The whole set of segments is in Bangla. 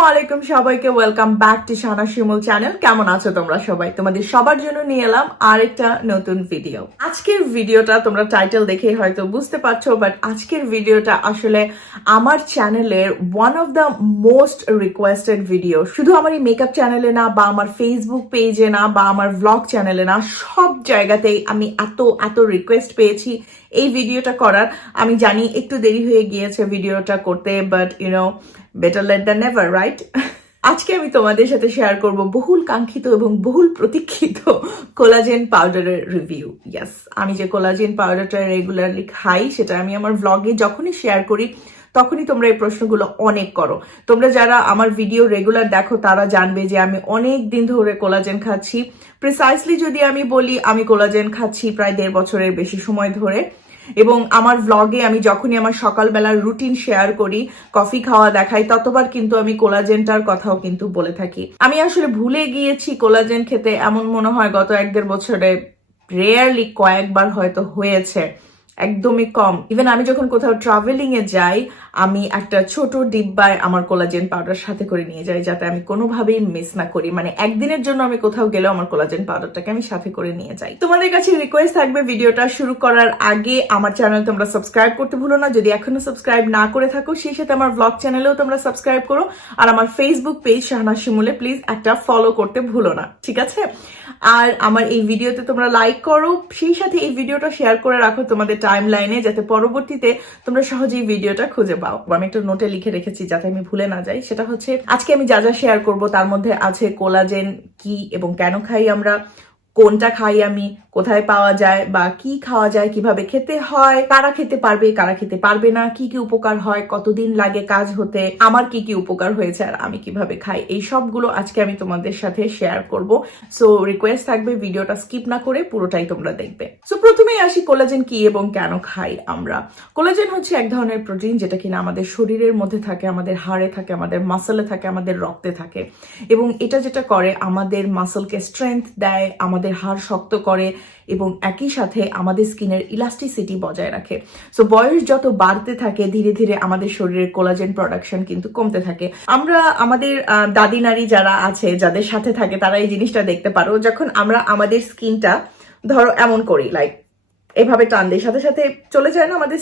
আসসালামু আলাইকুম সবাইকে, welcome back to Shahnaz Shimul channel. কেমন আছো তোমরা সবাই? তোমাদের সবার জন্য নিয়ে এলাম আরেকটা নতুন ভিডিও। আজকের ভিডিওটা তোমরা টাইটেল দেখেই হয়তো বুঝতে পারছো, বাট আজকের ভিডিওটা আসলে আমার চ্যানেলের one of the most requested video. শুধু আমার এই মেকআপ চ্যানেলে না, বা আমার ফেসবুক পেজে না, বা আমার ভ্লগ চ্যানেলে না, সব জায়গাতেই আমি এত রিকোয়েস্ট পেয়েছি এই ভিডিওটা করার। আমি জানি একটু দেরি হয়ে গিয়েছে ভিডিওটা করতে, but better late than never, right? আজকে আমি তোমাদের সাথে শেয়ার করব বহুল কাঙ্ক্ষিত এবং বহুল প্রতীক্ষিত কোলাজেন পাউডারের রিভিউ। ইয়েস, আমি যে কোলাজেন পাউডারটা রেগুলারলি খাই, সেটা আমি আমার ভ্লগে যখনই শেয়ার করি তখনই তোমরা এই প্রশ্নগুলো অনেক করো। তোমরা যারা আমার ভিডিও রেগুলার দেখো তারা জানবে যে আমি অনেক দিন ধরে কোলাজেন খাচ্ছি। প্রিসাইসলি যদি আমি বলি, আমি কোলাজেন খাচ্ছি প্রায় 1.5 বছরের বেশি সময় ধরে। এবং আমার ভ্লগে আমি যখনই আমার সকালবেলার রুটিন শেয়ার করি, কফি খাওয়া দেখাই, ততবার কিন্তু আমি কোলাজেনটার কথাও কিন্তু বলে থাকি। আমি আসলে ভুলে গিয়েছি কোলাজেন খেতে, এমন মনে হয় গত 1-1.5 বছরে রেয়ারলি কয়েকবার হয়তো হয়েছে, একদমই কম। ইভেন আমি যখন কোথাও ট্রাভেলিং এ যাই, আমি একটা ছোট ডিব্বায় আমার কোলাজেন পাউডার সাথে করে নিয়ে যাই, যাতে আমি কোনোভাবেই মিস না করি। মানে একদিনের জন্য আমি কোথাও গেলেও আমার কোলাজেন পাউডারটাকে আমি সাথে করে নিয়ে যাই। তোমাদের কাছে রিকোয়েস্ট থাকবে, ভিডিওটা শুরু করার আগে আমার চ্যানেল তোমরা সাবস্ক্রাইব করতে ভুলো না। যদি এখনো সাবস্ক্রাইব না করে থাকো, সেই সাথে আমার ভ্লগ চ্যানেলেও তোমরা সাবস্ক্রাইব করো। আর আমার ফেসবুক পেজ শাহনাজ শিমুলে প্লিজ একটা ফলো করতে ভুলো না, ঠিক আছে? আর আমার এই ভিডিওতে তোমরা লাইক করো, সেই সাথে এই ভিডিওটা শেয়ার করে রাখো তোমাদের টাইম লাইনে, যাতে পরবর্তীতে তোমরা সহজেই ভিডিওটা খুঁজে পাও। আমি একটা নোটে লিখে রেখেছি যাতে আমি ভুলে না যাই। সেটা হচ্ছে, আজকে আমি যা যা শেয়ার করব তার মধ্যে আছে কোলাজেন কি এবং কেন খাই আমরা, কোনটা খাই আমি, কোথায় পাওয়া যায় বা কি খাওয়া যায়, কিভাবে খেতে হয়, কারা খেতে পারবে কারা খেতে পারবে না, কি কি উপকার হয়, কতদিন লাগে কাজ হতে, আমার কি কি উপকার হয়েছে আর আমি কিভাবে খাই, এই সবগুলো আজকে আমি তোমাদের সাথে শেয়ার করব। সো রিকোয়েস্ট থাকবে ভিডিওটা স্কিপ না করে পুরোটাই তোমরা দেখবে। সো প্রথমেই আসি, কোলাজেন কি এবং কেন খাই আমরা। কোলাজেন হচ্ছে এক ধরনের প্রোটিন, যেটা কিনা আমাদের শরীরের মধ্যে থাকে, আমাদের হাড়ে থাকে, আমাদের মাসলে থাকে, আমাদের রক্তে থাকে। এবং এটা যেটা করে, আমাদের মাসলকে স্ট্রেংথ দেয়, আমাদের হাড় শক্ত করে এবং একই সাথে আমাদের স্কিনের ইলাস্টিসিটি বজায় রাখে। সো বয়স যত বাড়তে থাকে, ধীরে ধীরে আমাদের শরীরের কোলাজেন প্রোডাকশন কিন্তু কমতে থাকে। আমরা আমাদের দাদি নারী যারা আছে, যাদের সাথে থাকে, তারা এই জিনিসটা দেখতে পারো। যখন আমরা আমাদের স্কিনটা ধরো এমন করি, লাইক এভাবে টান দেয়, সাথে সাথে চলে যায় না আমাদের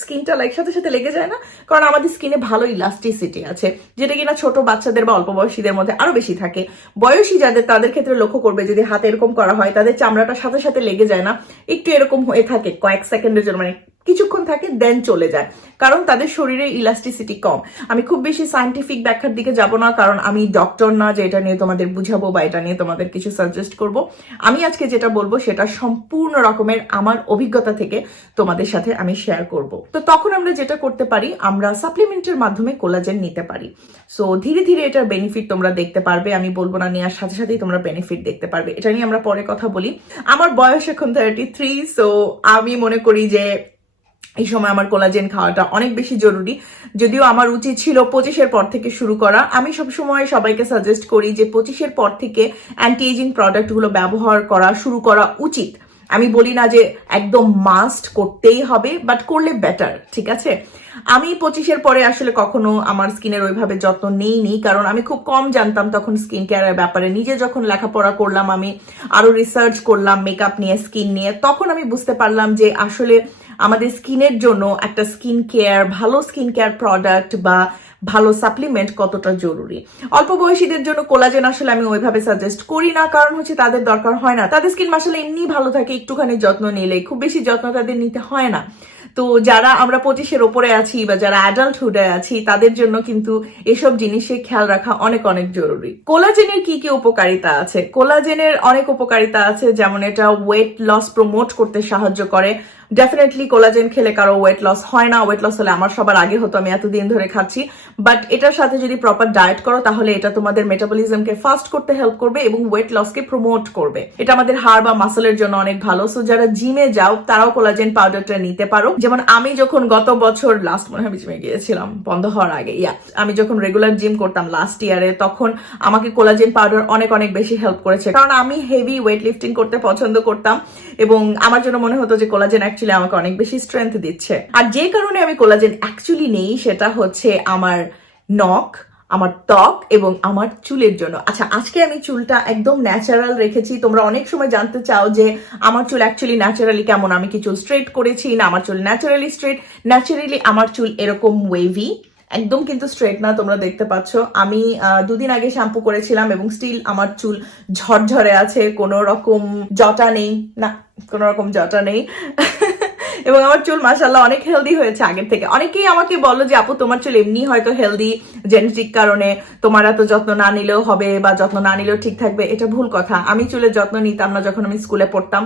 স্কিনটা, লাইক সাথে সাথে লেগে যায় না, কারণ আমাদের স্কিনে ভালো ইলাস্টিসিটি আছে, যেটা কিনা ছোট বাচ্চাদের বা অল্প বয়সীদের মধ্যে আরো বেশি থাকে। বয়সী যাদের, তাদের ক্ষেত্রে লক্ষ্য করবে, যদি হাতে এরকম করা হয়, তাদের চামড়াটা সাথে সাথে লেগে যায় না, একটু এরকম হয়ে থাকে কয়েক সেকেন্ডের জন্য, মানে কিছুক্ষণ থাকে দেন চলে যায়, কারণ তাদের শরীরে ইলাস্টিসিটি কম। আমি খুব বেশি সায়েন্টিফিক ব্যাখ্যার দিকে যাব না, কারণ আমি ডক্টর না যে এটা নিয়ে তোমাদের বুঝাবো বা এটা নিয়ে তোমাদের কিছু সাজেস্ট করব। আমি আজকে যেটা বলবো সেটা সম্পূর্ণ রকমের আমার অভিজ্ঞতা থেকে তোমাদের সাথে আমি শেয়ার করব। তো তখন আমরা যেটা করতে পারি, আমরা সাপ্লিমেন্টের মাধ্যমে কোলাজেন নিতে পারি। সো ধীরে ধীরে এটার বেনিফিট তোমরা দেখতে পারবে। আমি বলবো না নেওয়ার সাথে সাথেই তোমরা বেনিফিট দেখতে পারবে, এটা নিয়ে আমরা পরে কথা বলি। আমার বয়স এখন 33, সো আমি মনে করি যে এই সময় আমার কোলাজেন খাওয়াটা অনেক বেশি জরুরি। যদিও আমার উচিত ছিল 25-এর পর থেকে শুরু করা। আমি সবসময় সবাইকে সাজেস্ট করি যে 25-এর পর থেকে অ্যান্টি এজিং প্রোডাক্টগুলো ব্যবহার করা শুরু করা উচিত। আমি বলি না যে একদম মাস্ট করতেই হবে, বাট করলে বেটার, ঠিক আছে? আমি 25-এর পরে আসলে কখনো আমার স্কিনের ওইভাবে যত্ন নেইনি, কারণ আমি খুব কম জানতাম তখন স্কিন কেয়ারের ব্যাপারে। নিজে যখন লেখাপড়া করলাম, আমি আরো রিসার্চ করলাম মেকআপ নিয়ে, স্কিন নিয়ে, তখন আমি বুঝতে পারলাম যে আসলে আমাদের স্কিনের জন্য একটা স্কিন কেয়ার, ভালো স্কিন কেয়ার প্রোডাক্ট বা ভালো সাপ্লিমেন্ট কতটা জরুরি। অল্প বয়সীদের জন্য কোলাজেন আসলে আমি ওইভাবে সাজেস্ট করি না, কারণ হচ্ছে তাদের দরকার হয় না, তাদের স্কিন আসলে এমনি ভালো থাকে, একটুখানি যত্ন নিলে, খুব বেশি যত্ন তাদের নিতে হয় না। তো যারা আমরা 25-এর ওপরে আছি বা যারা অ্যাডাল্টহুডে আছি, তাদের জন্য কিন্তু এসব জিনিসের খেয়াল রাখা অনেক অনেক জরুরি। কোলাজেনের কি কি উপকারিতা আছে? কোলাজেনের অনেক উপকারিতা আছে, যেমন এটা ওয়েট লস প্রমোট করতে সাহায্য করে। ডেফিনেটলি কোলাজেন খেলে কারো ওয়েট লস হয় না, ওয়েট লস হলে আমার সবার আগে হতো, আমি এতদিন ধরে খাচ্ছি। বাট এটার সাথে যদি প্রপার ডায়েট করো, তাহলে এটা তোমাদের মেটাবলিজমকে ফাস্ট করতে হেল্প করবে এবং ওয়েট লসকে প্রমোট করবে। এটা আমাদের হাড় বা মাসলের জন্য অনেক ভালো। সো যারা জিমে যাও, তারাও কোলাজেন পাউডারটা নিতে পারো। যেমন আমি যখন গত বছর লাস্ট মনে হয় জিমে গিয়েছিলাম বন্ধ হওয়ার আগে, আমি যখন রেগুলার জিম করতাম লাস্ট ইয়ারে, তখন আমাকে কোলাজেন পাউডার অনেক অনেক বেশি হেল্প করেছে, কারণ আমি হেভি ওয়েট লিফটিং করতে পছন্দ করতাম এবং আমার জন্য মনে হতো যে কোলাজেন অ্যাকচুয়ালি আমাকে অনেক বেশি স্ট্রেংথ দিচ্ছে। আর যে কারণে আমি কোলাজেন অ্যাকচুয়ালি নেই, সেটা হচ্ছে আমার নখ, আমার ত্বক এবং আমার চুলের জন্য। আচ্ছা, আজকে আমি চুলটা একদম ন্যাচারাল রেখেছি। তোমরা অনেক সময় জানতে চাও যে আমার চুল অ্যাকচুয়ালি ন্যাচারালি কেমন, আমি কি চুল স্ট্রেট করেছি না আমার চুল ন্যাচারালি স্ট্রেট। ন্যাচারালি আমার চুল এরকম ওয়েভি, একদম কিন্তু স্ট্রেট না। তোমরা দেখতে পাচ্ছ আমি 2 দিন আগে শ্যাম্পু করেছিলাম এবং স্টিল আমার চুল ঝরঝরে আছে, কোনো রকম জটা নেই, না কোনো রকম জটা নেই। এবং আমার চুল মাশাআল্লাহ অনেক হেলদি হয়েছে আগের থেকে। অনেকেই আমাকে বলো যে আপু তোমার চুল এমনি হয়তো হেলদি, জেনেটিক কারণে তোমার এত যত্ন না নিলেও হবে বা যত্ন না নিলেও ঠিক থাকবে। এটা ভুল কথা। আমি চুলের যত্ন নিতাম না যখন আমি স্কুলে পড়তাম।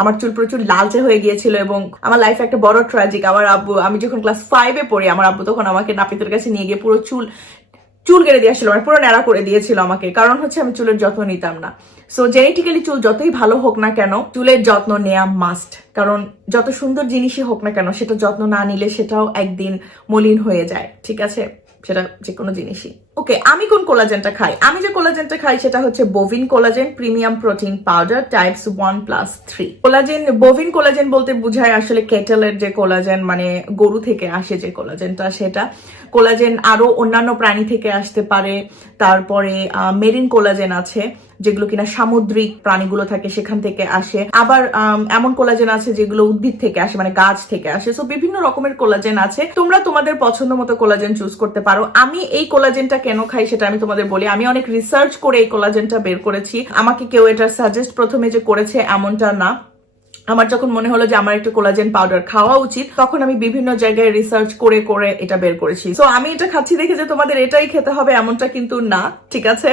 আমার চুল প্রচুর লালচে হয়ে গিয়েছিল এবং আমার লাইফে একটা বড় ট্র্যাজিক। আমার আব্বু, আমি যখন ক্লাস 5-এ পড়ি, আমার আব্বু তখন আমাকে নাপিতের কাছে নিয়ে গিয়ে পুরো চুল কেটে দিয়েছিল, মানে পুরো ন্যাড়া করে দিয়েছিল আমাকে। কারণ হচ্ছে আমি চুলের যত্ন নিতাম না। সো জেনেটিক্যালি চুল যতই ভালো হোক না কেন, চুলের যত্ন নেওয়া মাস্ট। কারণ যত সুন্দর জিনিসই হোক না কেন, সেটা যত্ন না নিলে সেটাও একদিন মলিন হয়ে যায়, ঠিক আছে? সেটা যে কোনো জিনিসই। ওকে, আমি কোন কোলাজেনটা খাই? আমি যে কোলাজেনটা খাই সেটা হচ্ছে bovine collagen premium protein powder types 1+3 collagen. Bovine collagen বলতে বোঝায় আসলে কেটেলের যে কোলাজেন, মানে গরু থেকে আসে যে কোলাজেনটা, সেটা। কোলাজেন আরো অন্যান্য প্রাণী থেকে আসতে পারে। তারপরে মেরিন কোলাজেন আছে, যেগুলো কিনা সামুদ্রিক প্রাণীগুলো থাকে সেখান থেকে আসে। আবার এমন কোলাজেন আছে যেগুলো উদ্ভিদ থেকে আসে, মানে গাছ থেকে আসে। সো বিভিন্ন রকমের কোলাজেন আছে। তোমরা তোমাদের পছন্দ মতো কোলাজেন চুজ করতে পারো। আমি এই কোলাজেনটা কেন খাই সেটা আমি তোমাদের বলি। আমি অনেক রিসার্চ করে এই কোলাজেনটা বের করেছি। আমাকে কেউ এটা সাজেস্ট প্রথমে যে করেছে এমনটা না। আমার যখন মনে হলো যে আমার একটা কোলাজেন পাউডার খাওয়া উচিত, তখন আমি বিভিন্ন জায়গায় রিসার্চ করে করে এটা বের করেছি। সো আমি এটা খাচ্ছি দেখে যে তোমাদের এটাই খেতে হবে এমনটা কিন্তু না, ঠিক আছে?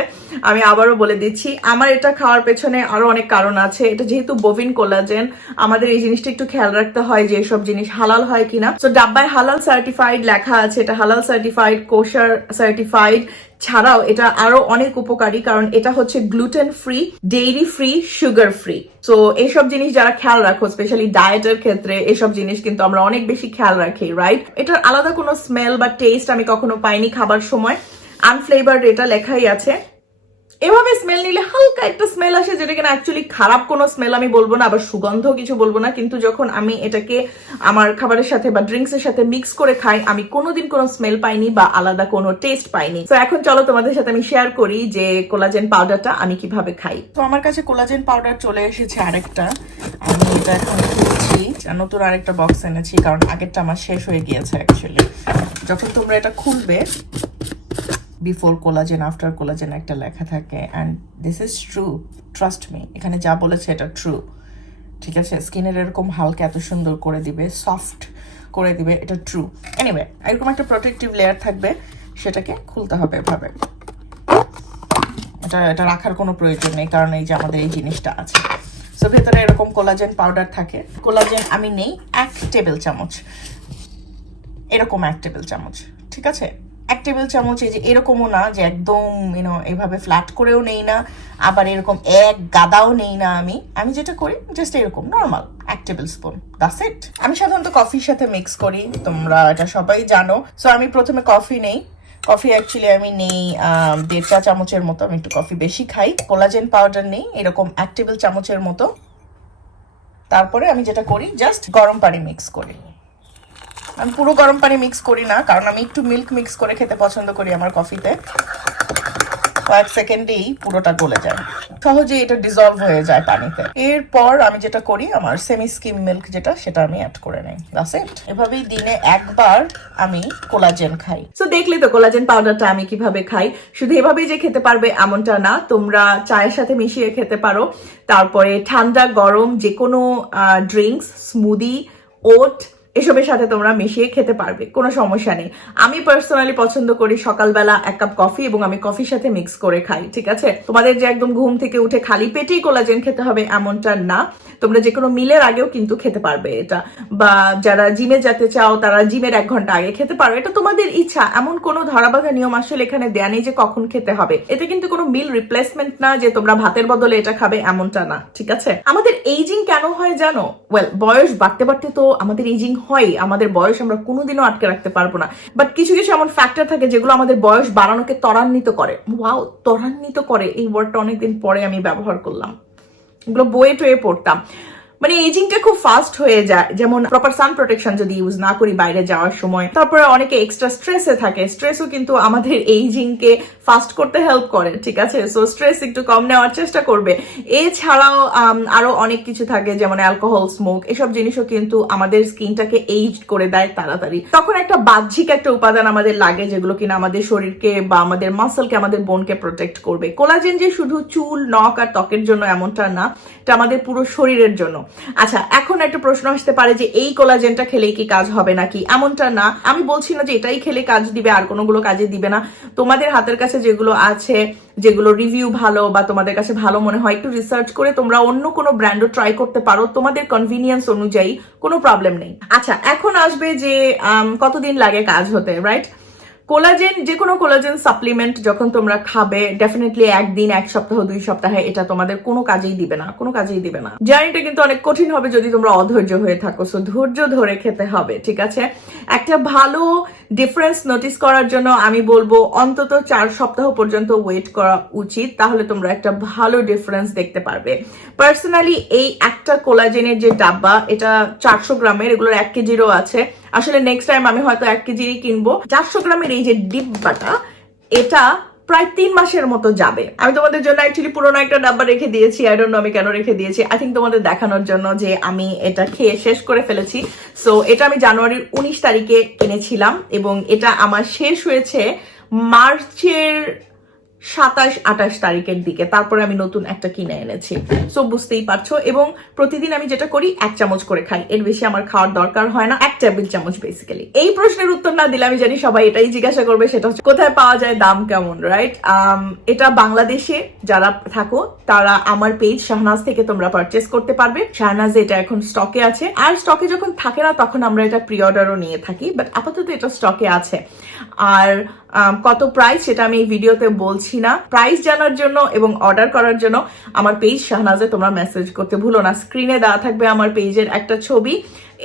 আমি আবারও বলে দিচ্ছি, আমার এটা খাওয়ার পেছনে আরো অনেক কারণ আছে। এটা যেহেতু বোভিন কোলাজেন, আমাদের এই জিনিসটা একটু খেয়াল রাখতে হয় যে এসব জিনিস হালাল হয় কিনা। সো ডাব্বায় হালাল সার্টিফাইড লেখা আছে, এটা হালাল সার্টিফাইড, কোশার সার্টিফাইড। ছাড়াও এটা আরো অনেক উপকারী, কারণ এটা হচ্ছে gluten free, dairy free, sugar free. So এইসব জিনিস যারা খেয়াল রাখো, স্পেশালি ডায়েটের ক্ষেত্রে, এসব জিনিস কিন্তু আমরা অনেক বেশি খেয়াল রাখি, রাইট? এটার আলাদা কোনো স্মেল বা টেস্ট আমি কখনো পাইনি খাবার সময়। আনফ্লেভার্ড এটা লেখাই আছে। এভাবে স্মেল নিলে হালকা একটা স্মেল আসে, যেটা কিনা অ্যাকচুয়ালি খারাপ কোনো স্মেল আমি বলবো না, আবার সুগন্ধ কিছু বলবো না। কিন্তু যখন আমি এটাকে আমার খাবারের সাথে বা ড্রিঙ্কস এর সাথে মিক্স করে খাই, আমি কোনোদিন কোনো স্মেল পাইনি বা আলাদা কোনো টেস্ট পাইনি। তো এখন চলো তোমাদের সাথে আমি শেয়ার করি যে কোলাজেন পাউডারটা আমি কিভাবে খাই। তো আমার কাছে কোলাজেন পাউডার চলে এসেছে আরেকটা। আমি এটা এখন খুলছি, নতুন আরেকটা বক্স এনেছি, কারণ আগেরটা আমার শেষ হয়ে গিয়েছে অ্যাকচুয়ালি। যখন তোমরা এটা খুলবে, বিফোর কোলাজেন আফটার কোলাজেন একটা লেখা থাকে, and this is true, trust me, এখানে যা বলেছে এটা ট্রু, ঠিক আছে? স্কিনের এরকম হালকা এত সুন্দর করে দিবে, সফট করে দিবে, এটা ট্রু। এনিওয়ে, এরকম একটা প্রোটেক্টিভ লেয়ার থাকবে, সেটাকে খুলতে হবে এভাবে। এটা রাখার কোনো প্রয়োজন নেই, কারণ এই যে আমাদের এই জিনিসটা আছে। সো ভেতরে এরকম কোলাজেন পাউডার থাকে। কোলাজেন আমি নেই 1 টেবিল চামচ, এরকম 1 টেবিল চামচ, ঠিক আছে? 1 টেবিল চামচ। এই যে এরকমও না যে একদম এভাবে ফ্ল্যাট করেও নেই না, আবার এরকম এক গাদাও নেই না। আমি যেটা করি জাস্ট এরকম normal 1 table spoon, that's it. আমি সাধারণত কফির সাথে মিক্স করি, তোমরা এটা সবাই জানো। সো আমি প্রথমে কফি নেই। কফি অ্যাকচুয়ালি আমি নেই 1.5 চা চামচের মতো, আমি একটু কফি বেশি খাই। কোলাজেন পাউডার নেই এরকম 1 টেবিল চামচের মতো। তারপরে আমি যেটা করি, জাস্ট গরম পানি মিক্স করি। আমি পুরো গরম পানি মিক্স করি না, কারণ আমি একটু মিল্ক মিক্স করে খেতে পছন্দ করি আমার কফিতে। কয়েক সেকেন্ডেই পুরোটা গলে যায়, সহজে এটা ডিজলভ হয়ে যায় পানিতে। এরপর আমি যেটা করি, আমার সেমি স্কিম মিল্ক যেটা, সেটা আমি অ্যাড করে নেই, দ্যাটস ইট। এভাবেই দিনে একবার আমি কোলাজেন খাই। সো দেখলে তো কোলাজেন পাউডারটা আমি কিভাবে খাই। শুধু এভাবেই যে খেতে পারবে এমনটা না, তোমরা চায়ের সাথে মিশিয়ে খেতে পারো। তারপরে ঠান্ডা গরম যে কোনো ড্রিঙ্কস, স্মুদি, ওট, এসবের সাথে তোমরা মিশিয়ে খেতে পারবে, কোনো সমস্যা নেই। আমি পার্সোনালি পছন্দ করি সকালবেলা 1 কাপ কফি, এবং আমি কফির সাথে মিক্স করে খাই, ঠিক আছে? তোমাদের যে একদম ঘুম থেকে উঠে খালি পেটেই কোলাজেন খেতে হবে এমনটা না। তোমরা যে কোনো মিলের আগেও কিন্তু খেতে পারবে এটা, বা যারা জিমে যেতে চাও তারা জিমের 1 ঘন্টা আগে খেতে পারো। এটা তোমাদের ইচ্ছা, এমন কোনো ধরাবাঁধা নিয়ম আসলে এখানে দেয়া নেই যে কখন খেতে হবে। এটা কিন্তু কোনো মিল রিপ্লেসমেন্ট না যে তোমরা ভাতের বদলে এটা খাবে, এমনটা না, ঠিক আছে? আমাদের এইজিং কেন হয় জানো? ওয়েল, বয়স বাড়তে বাড়তে তো আমাদের এইজিং হয়। আমাদের বয়স আমরা কোনোদিনও আটকে রাখতে পারবো না, বাট কিছু কিছু এমন ফ্যাক্টর থাকে যেগুলো আমাদের বয়স বাড়ানোকে ত্বরান্বিত করে। ওয়াও, ত্বরান্বিত করে, এই ওয়ার্ডটা অনেকদিন পরে আমি ব্যবহার করলাম, এগুলো বইয়ে টয়ে পড়তাম। মানে এজিংটা খুব ফাস্ট হয়ে যায়। যেমন প্রপার সান প্রোটেকশন যদি ইউজ না করি বাইরে যাওয়ার সময়, তারপরে অনেকে এক্সট্রা স্ট্রেসে থাকে, স্ট্রেসও কিন্তু আমাদের এইজিং কে ফাস্ট করতে হেল্প করে, ঠিক আছে? সো স্ট্রেস একটু কম নেওয়ার চেষ্টা করবে। এছাড়াও আরো অনেক কিছু থাকে, যেমন অ্যালকোহল, স্মোক, এসব জিনিসও কিন্তু আমাদের স্কিনটাকে এইজ করে দেয় তাড়াতাড়ি। তখন একটা বাহ্যিক একটা উপাদান আমাদের লাগে যেগুলো কিনা আমাদের শরীরকে বা আমাদের মাসলকে, আমাদের বোনকে প্রোটেক্ট করবে। কোলাজেন যে শুধু চুল, নখ আর ত্বকের জন্য এমনটা না, এটা আমাদের পুরো শরীরের জন্য। আচ্ছা, এখন একটা প্রশ্ন আসতে পারে যে এই কোলাজেনটা খেলেই কি কাজ হবে নাকি? এমনটা না, আমি বলছি না যে এটাই খেলে কাজ দিবে আর কোনোগুলো কাজে দিবে না। তোমাদের হাতের কাছে যেগুলো আছে, যেগুলো রিভিউ ভালো বা তোমাদের কাছে ভালো মনে হয়, একটু রিসার্চ করে তোমরা অন্য কোনো ব্র্যান্ডও ট্রাই করতে পারো তোমাদের কনভিনিয়েন্স অনুযায়ী, কোনো প্রবলেম নেই। আচ্ছা, এখন আসবে যে কতদিন লাগে কাজ হতে, রাইট? কোলাজেন, যে কোনো কোলাজেন সাপ্লিমেন্ট যখন তোমরা খাবে, ডেফিনেটলি একদিন, এক সপ্তাহ, 2 সপ্তাহে এটা তোমাদের কোনো কাজেই দিবে না, কোনো কাজেই দিবে না। জার্নিটা কিন্তু অনেক কঠিন হবে যদি তোমরা অধৈর্য হয়ে থাকো। সো ধৈর্য ধরে খেতে হবে, ঠিক আছে? একটা ভালো ডিফারেন্স নোটিস করার জন্য আমি বলবো অন্তত 4 সপ্তাহ পর্যন্ত ওয়েট করা উচিত, তাহলে তোমরা একটা ভালো ডিফারেন্স দেখতে পারবে। পার্সোনালি এই একটা কোলাজেনের যে ডাব্বা, এটা 400 গ্রামের, এগুলোর 1 কেজিরও আছে। আসলে নেক্সট টাইম আমি হয়তো 1 কেজিরই কিনবো। 400 গ্রামের এই যে ডিব্বাটা, এটা প্রায় 3 মাসের মতো যাবে। আমি তোমাদের জন্য অ্যাকচুয়ালি পুরোনো একটা ডাব্বা রেখে দিয়েছি। আই ডোন্ট নো আমি কেন রেখে দিয়েছি। আই থিঙ্ক তোমাদের দেখানোর জন্য যে আমি এটা খেয়ে শেষ করে ফেলেছি। সো এটা আমি জানুয়ারির 19 তারিখে কিনেছিলাম এবং এটা আমার শেষ হয়েছে মার্চের 27-28 তারিখের দিকে। তারপরে আমি নতুন একটা কিনে এনেছি। সো বুঝতেই পারছো। এবং প্রতিদিন আমি যেটা করি, 1 চামচ করে খাই, এর বেশি আমার খাওয়ার দরকার হয় না। 1 টেবিল চামচ বেসিক্যালি। এই প্রশ্নের উত্তর না দিলে আমি জানি সবাই এটাই জিজ্ঞাসা করবে, সেটা হচ্ছে কোথায় পাওয়া যায়, দাম কেমন, রাইট? এটা বাংলাদেশে যারা থাকো তারা আমার পেজ শাহনাজ থেকে তোমরা পারচেস করতে পারবে। শাহনাজ এটা এখন স্টকে আছে, আর স্টকে যখন থাকে না তখন আমরা এটা প্রি অর্ডারও নিয়ে থাকি, বাট আপাতত এটা স্টকে আছে। আর কত প্রাইস সেটা আমি এই ভিডিওতে বলছি না। প্রাইস জানার জন্য এবং অর্ডার করার জন্য আমার পেজ শাহনাজে তোমরা মেসেজ করতে ভুলো না। স্ক্রিনে দেওয়া থাকবে আমার পেজের একটা ছবি,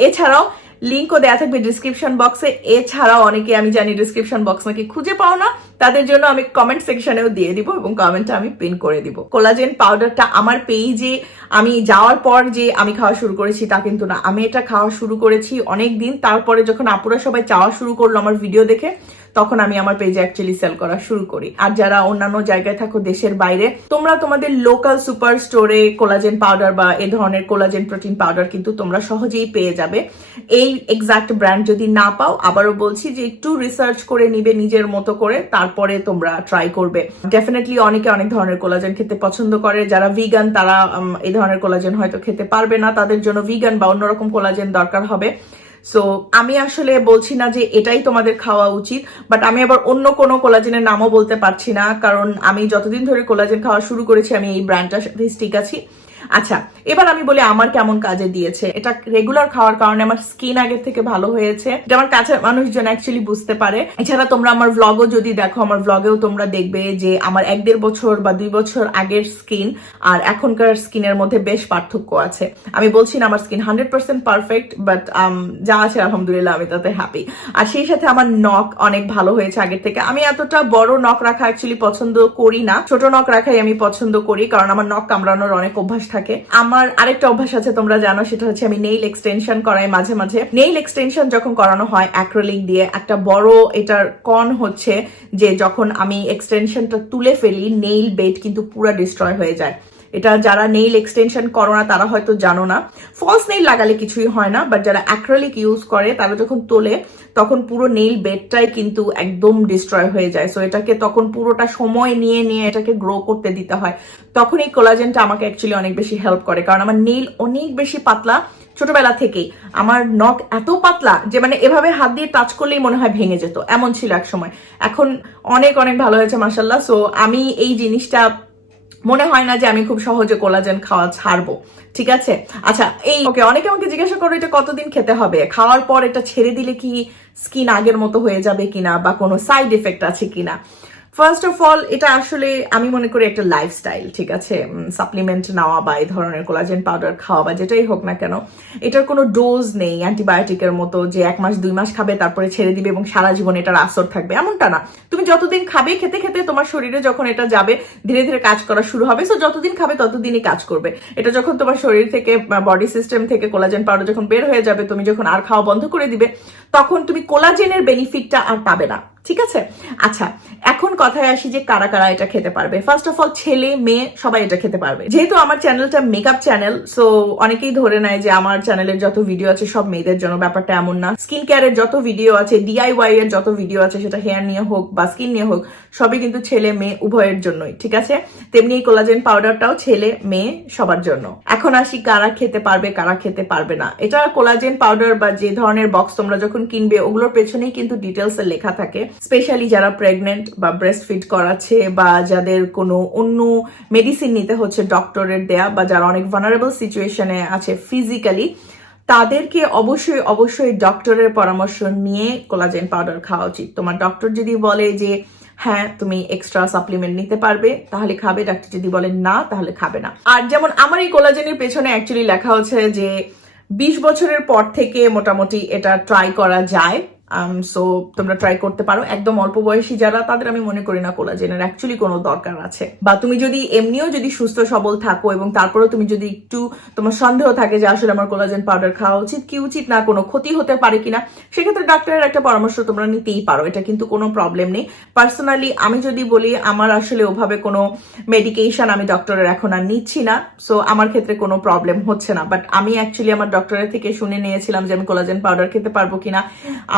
এছাড়াও লিঙ্কও দেওয়া থাকবে ডিসক্রিপশন বক্সে। এছাড়াও অনেকে আমি জানি ডিসক্রিপশন বক্স নাকি খুঁজে পাও না, তাদের জন্য আমি কমেন্ট সেকশনেও দিয়ে দিব এবং কমেন্টটা আমি পিন করে দিব। কোলাজেন পাউডারটা আমার পেজে আমি যাওয়ার পর যে আমি খাওয়া শুরু করেছি তা কিন্তু না, আমি এটা খাওয়া শুরু করেছি অনেক দিন। তারপরে যখন আপুরা সবাই চাওয়া শুরু করলো আমার ভিডিও দেখে, তখন আমি আমার পেজে অ্যাকচুয়ালি সেল করা শুরু করি। আর যারা অন্যান্য জায়গায় থাকো দেশের বাইরে, তোমরা তোমাদের লোকাল সুপার স্টোরে কোলাজেন পাউডার বা এই ধরনের কোলাজেন প্রোটিন পাউডার কিন্তু তোমরা সহজেই পেয়ে যাবে। এই এক্সাক্ট ব্র্যান্ড যদি না পাও, আবারও বলছি যে একটু রিসার্চ করে নিবে নিজের মতো করে, তারপরে তোমরা ট্রাই করবে। ডেফিনেটলি অনেকে অনেক ধরনের কোলাজেন খেতে পছন্দ করে। যারা ভিগান তারা এই ধরনের কোলাজেন হয়তো খেতে পারবে না, তাদের জন্য ভিগান বা অন্যরকম কোলাজেন দরকার হবে। সো আমি আসলে বলছি না যে এটাই তোমাদের খাওয়া উচিত, বাট আমি আবার অন্য কোনো কোলাজেনের নামও বলতে পারছি না, কারণ আমি যতদিন ধরে কোলাজেন খাওয়া শুরু করেছি আমি এই ব্র্যান্ডটার সাথে স্টিক আছি। আচ্ছা, এবার আমি বলি আমার কেমন কাজে দিয়েছে। এটা রেগুলার খাওয়ার কারণে আমার স্কিন আগের থেকে ভালো হয়েছে, এটা আমার কাছের মানুষজন অ্যাকচুয়ালি বুঝতে পারে। এছাড়া তোমরা আমার ভ্লগও যদি দেখো, আমার ভ্লগেও তোমরা দেখবে যে আমার 1-1.5 বছর বা 2 বছর আগের স্কিন আর এখনকার স্কিনের মধ্যে বেশ পার্থক্য আছে। আমি বলছি না আমার স্কিন 100% পারফেক্ট, বাট যা আছে আলহামদুলিল্লাহ আমি তাতে হ্যাপি। আর সেই সাথে আমার নখ অনেক ভালো হয়েছে আগের থেকে। আমি এতটা বড় নখ রাখা অ্যাকচুয়ালি পছন্দ করি না, ছোট নখ রাখাই আমি পছন্দ করি, কারণ আমার নখ কামড়ানোর অনেক অভ্যাস থাকে। আমার আরেকটা অভ্যাস আছে তোমরা জানো, সেটা হচ্ছে আমি নেইল এক্সটেনশন করাই মাঝে মাঝে। নেইল এক্সটেনশন যখন করানো হয় অ্যাক্রিলিক দিয়ে, একটা বড় এটার কন হচ্ছে যে যখন আমি এক্সটেনশনটা তুলে ফেলি, নেইল বেড কিন্তু পুরো ডিস্ট্রয় হয়ে যায়। এটা যারা নেইল এক্সটেনশন করো না তারা হয়তো জানো না। ফলস নেইল লাগালে কিছুই হয় না, বাট যারা অ্যাক্রিলিক ইউজ করে তারা যখন তোলে তখন পুরো নেইল বেডটাই কিন্তু একদম ডিস্ট্রয় হয়ে যায়। সো এটাকে তখন পুরোটা সময় নিয়ে নিয়ে এটাকে গ্রো করতে দিতে হয়। তখন এই কোলাজেনটা আমাকে অ্যাকচুয়ালি অনেক বেশি হেল্প করে, কারণ আমার নেইল অনেক বেশি পাতলা ছোটবেলা থেকেই। আমার নখ এত পাতলা যে মানে এভাবে হাত দিয়ে টাচ করলেই মনে হয় ভেঙে যেত, এমন ছিল এক সময়। এখন অনেক অনেক ভালো হয়েছে মাশাআল্লাহ। সো আমি এই জিনিসটা মনে হয় না যে আমি খুব সহজে কোলাজেন খাওয়া ছাড়বো, ঠিক আছে? আচ্ছা, এই ওকে, অনেকে আমাকে জিজ্ঞাসা করো এটা কতদিন খেতে হবে, খাওয়ার পর এটা ছেড়ে দিলে কি স্কিন আগের মতো হয়ে যাবে কিনা বা কোনো সাইড এফেক্ট আছে কিনা। ফার্স্ট অফ অল এটা আসলে আমি মনে করি একটা লাইফস্টাইল, ঠিক আছে? সাপ্লিমেন্ট নেওয়া বা এই ধরনের কোলাজেন পাউডার খাওয়া বা যেটাই হোক না কেন, এটার কোনো ডোজ নেই অ্যান্টিবায়োটিকের মতো যে 1 মাস 2 মাস খাবে তারপরে ছেড়ে দিবে এবং সারা জীবন এটার আসর থাকবে, এমনটা না। তুমি যতদিন খাবে, খেতে খেতে তোমার শরীরে যখন এটা যাবে ধীরে ধীরে কাজ করা শুরু হবে। সো যতদিন খাবে ততদিনই কাজ করবে। এটা যখন তোমার শরীর থেকে বডি সিস্টেম থেকে কোলাজেন পাউডার যখন বের হয়ে যাবে, তুমি যখন আর খাওয়া বন্ধ করে দিবে, তখন তুমি কোলাজেনের বেনিফিটটা আর পাবে না, ঠিক আছে? আচ্ছা, এখন কথায় আসি যে কারা কারা এটা খেতে পারবে। ফার্স্ট অফ অল ছেলে মেয়ে সবাই এটা খেতে পারবে। যেহেতু আমার চ্যানেলটা মেকআপ চ্যানেল, সো অনেকেই ধরে নেয় যে আমার চ্যানেলের যত ভিডিও আছে সব মেয়েদের জন্য। ব্যাপারটা এমন না। স্কিন কেয়ারের যত ভিডিও আছে, DIY এর যত ভিডিও আছে, সেটা হেয়ার নিয়ে হোক বা স্কিন নিয়ে হোক, সবই কিন্তু ছেলে মেয়ে উভয়ের জন্যই, ঠিক আছে? তেমনি এই কোলাজেন পাউডারটাও ছেলে মেয়ে সবার জন্য। এখন আসি কারা খেতে পারবে কারা খেতে পারবে না। এটা কোলাজেন পাউডার বা যে ধরনের বক্স তোমরা যখন কিনবে, ওগুলোর পেছনেই কিন্তু ডিটেলস এ লেখা থাকে। স্পেশালি যারা প্রেগনেন্ট বা ব্রেস্ট ফিড করাচ্ছে বা যাদের কোনো অন্য মেডিসিন নিতে হচ্ছে ডক্টরের দেয়া, বা যারা অনেক ভানারেবল সিচুয়েশনে আছে ফিজিক্যালি, তাদেরকে অবশ্যই অবশ্যই ডক্টরের পরামর্শ নিয়ে কোলাজেন পাউডার খাওয়া উচিত। তোমার ডক্টর যদি বলে যে হ্যাঁ তুমি এক্সট্রা সাপ্লিমেন্ট নিতে পারবে, তাহলে খাবে। ডাক্তার যদি বলেন না, তাহলে খাবে না। আর যেমন আমার এই কোলাজেনের পেছনে অ্যাকচুয়ালি লেখা হচ্ছে যে 20 বছরের পর থেকে মোটামুটি এটা ট্রাই করা যায়। সো তোমরা ট্রাই করতে পারো। একদম অল্প বয়সী যারা, তাদের আমি মনে করি না কোলাজেনের অ্যাকচুয়ালি কোনো দরকার আছে। বা তুমি যদি এমনিও যদি সুস্থ সবল থাকো এবং তারপরেও তুমি যদি একটু তোমার সন্দেহ থাকে যে আসলে আমার কোলাজেন পাউডার খাওয়া উচিত কি উচিত না, কোনো ক্ষতি হতে পারে কিনা, সেক্ষেত্রে ডাক্তারের একটা পরামর্শ তোমরা নিতেই পারো। এটা কিন্তু কোনো প্রবলেম নেই। পার্সোনালি আমি যদি বলি, আমার আসলে ওভাবে কোনো মেডিকেশন আমি ডক্টরের এখন আর নিচ্ছি না। সো আমার ক্ষেত্রে কোনো প্রবলেম হচ্ছে না। বাট আমি অ্যাকচুয়ালি আমার ডক্টরের থেকে শুনে নিয়েছিলাম যে আমি কোলাজেন পাউডার খেতে পারবো কিনা।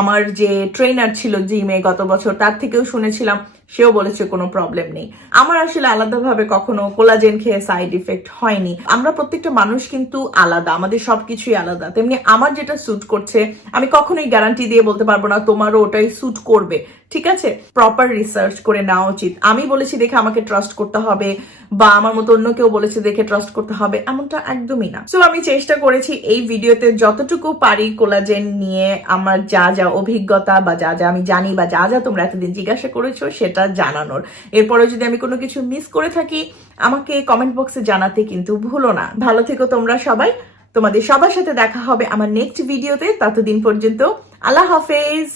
আমার যে ট্রেনার ছিল জিমে গত বছর, তার থেকেও শুনেছিলাম, সেও বলেছে কোনো প্রবলেম নেই। আমার আসলে আলাদাভাবে কখনো কোলাজেন খেয়ে সাইড ইফেক্ট হয়নি। আমরা প্রত্যেকটা মানুষ কিন্তু আলাদা, আমাদের সবকিছুই আলাদা। তেমনি আমার যেটা স্যুট করছে, আমি কখনোই গ্যারান্টি দিয়ে বলতে পারবো না তোমারও ওটাই স্যুট করবে, ঠিক আছে? প্রপার রিসার্চ করে নেওয়া উচিত। আমি বলেছি দেখে আমাকে ট্রাস্ট করতে হবে, বা আমার মতো অন্য কেউ বলেছে দেখে ট্রাস্ট করতে হবে, এমনটা একদমই না। সো আমি চেষ্টা করেছি এই ভিডিওতে যতটুকু পারি কোলাজেন নিয়ে আমার যা যা অভিজ্ঞতা বা যা যা আমি জানি বা যা যা তোমরা এতদিন জিজ্ঞাসা করেছো সেটা জানানোর। এরপরে যদি আমি কোনো কিছু মিস করে থাকি, আমাকে কমেন্ট বক্সে জানাতে কিন্তু ভুলো না। ভালো থেকো তোমরা সবাই। তোমাদের সবার সাথে দেখা হবে আমার নেক্সট ভিডিওতে। ততদিন পর্যন্ত আল্লাহ হাফেজ।